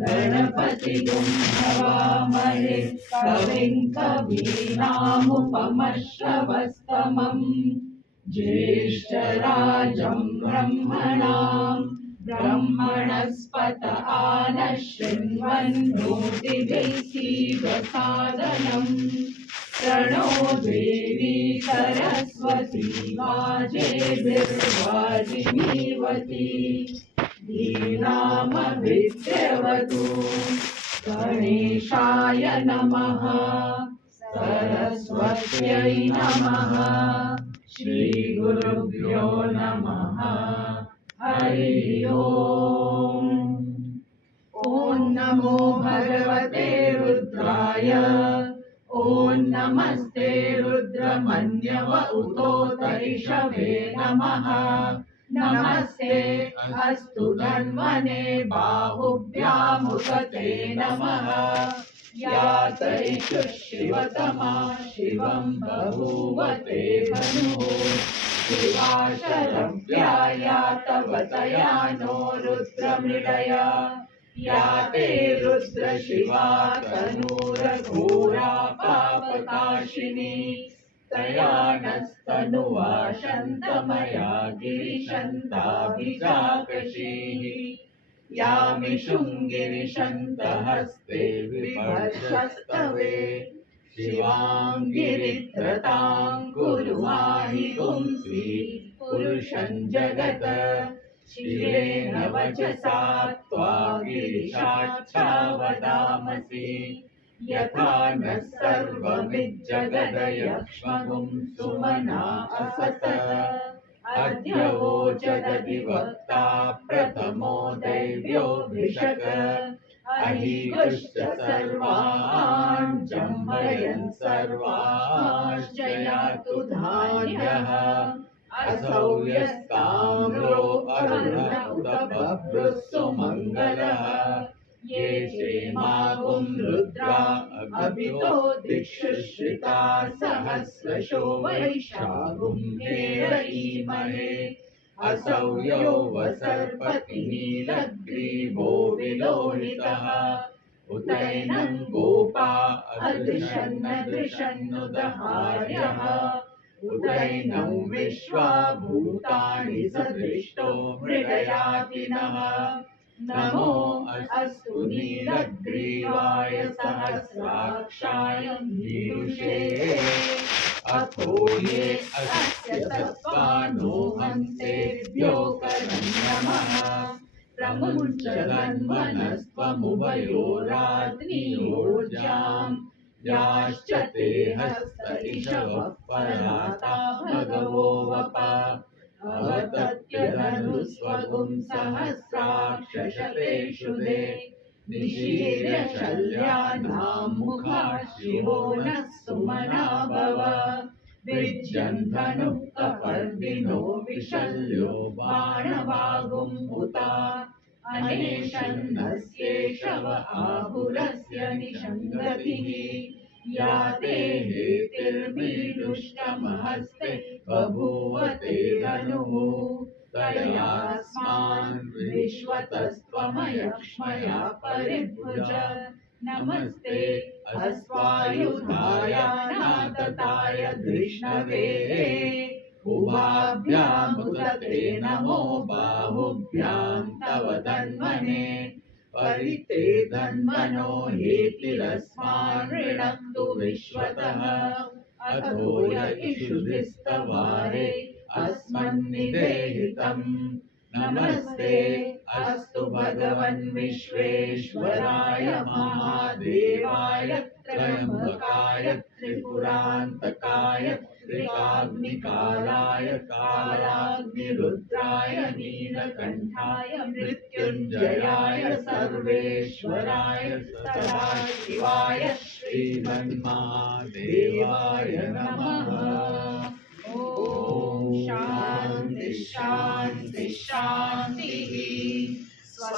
गणपतिगुं हवामहे कविं कवीनामुपमश्रवस्तमम् ज्येष्ठराजं ब्रह्मणां ब्रह्मणस्पत आनः शृण्वन्नोतिभिः सीदसादनम् प्रणो देवी सरस्वती वाजेभिर्वाजिनीवती धीनामभिद्रवतु गणेशाय नमः सरस्वत्यै नमः श्रीगुरुभ्यो नमः हरि ओम् ॐ नमो भगवते रुद्राय ॐ नमस्ते रुद्रमन्यव उतोतैषवे नमः नमस्ते अस्तु धन्वने बाहुभ्यामुदते नमः या तैषु शिवतमा शिवं बभूवते धनुः शिवा शरव्या या तव तया नो रुद्रमृडय या ते रुद्र शिवा तनूरघोरा पापकाशिनी तया नस्तनुवा शन्तमया गिरिशन्ताभिजाकशीः यामिषुङ्गिरिशन्तहस्ते विभर्षस्तवे शिवां गिरित्रतां कुरु माहि पुंसि पुरुषं जगत् शिवेन वचसा त्वा गिरिशाच्छावदामसि यथा नः सर्वमिज्जगदयक्ष्मगुं सुमना असत अद्य वोचदधिवक्ता प्रथमो दैव्योऽभिषक् अहीगुश्च सर्वान् जम्भयन् सर्वाश्च यातु धान्यः असौ यस्ताम्रो अरुणउतबभ्रुः सुमङ्गलः ये क्षेमागुं रुद्रा अभितो दिक्षु श्रिता सहस्रशो वैशागुं हेरयीमहे असौ यो वसर्पति नीलग्रीवो विलोहितः उतैनं गोपा अदृशन्नदृशन्नुदहार्यः उतैनं विश्वा भूतानि सदृष्टो मृगयातिनः नमो अस्तु नीलग्रीवाय सहस्राक्षाय नीरुषे अथो ये अस्य सत्त्वानो हन्तेभ्यो करं नमः प्रमुञ्चन्मनस्त्वमुभयोराग्नियोर्जां याश्च ते हस्त इषवः पराता भगवो वप अवतत्यधनुस्वगुं सहस्राक्षशतेषु दे निशीर्य शल्यानां मुखा शिवो नः सुमना भव विज्जन् धनुः कपर्दिनो विशल्यो बाणवागुं हुता अनेशन्नस्येषव आहुरस्य निषङ्गतिः या ते हेतिर्मीडुष्टमहस्ते बभूवते धनुः तयास्मान् विश्वतस्त्वमयक्ष्मया परिभुज नमस्ते अश्वायुधाय नातताय धृष्णवे उभाभ्यामुदते नमो बाहुभ्यां तव धन्वने परिते धन्वनो हेतिरस्मान् ऋणक्तु विश्वतः अथो य इषुधिस्तवारे अस्मन्निदेहितम् नमस्ते अस्तु भगवन् विश्वेश्वराय महादेवाय त्र्यम्बकाय त्रिपुरान्तकाय त्रिकाग्निकालाय कालाग्निरुद्राय नीलकण्ठाय मृत्युञ्जयाय सर्वेश्वराय सदाशिवाय श्रीमन्महादेवाय नमः। ॐ शान्ति शान्ति शान्ति।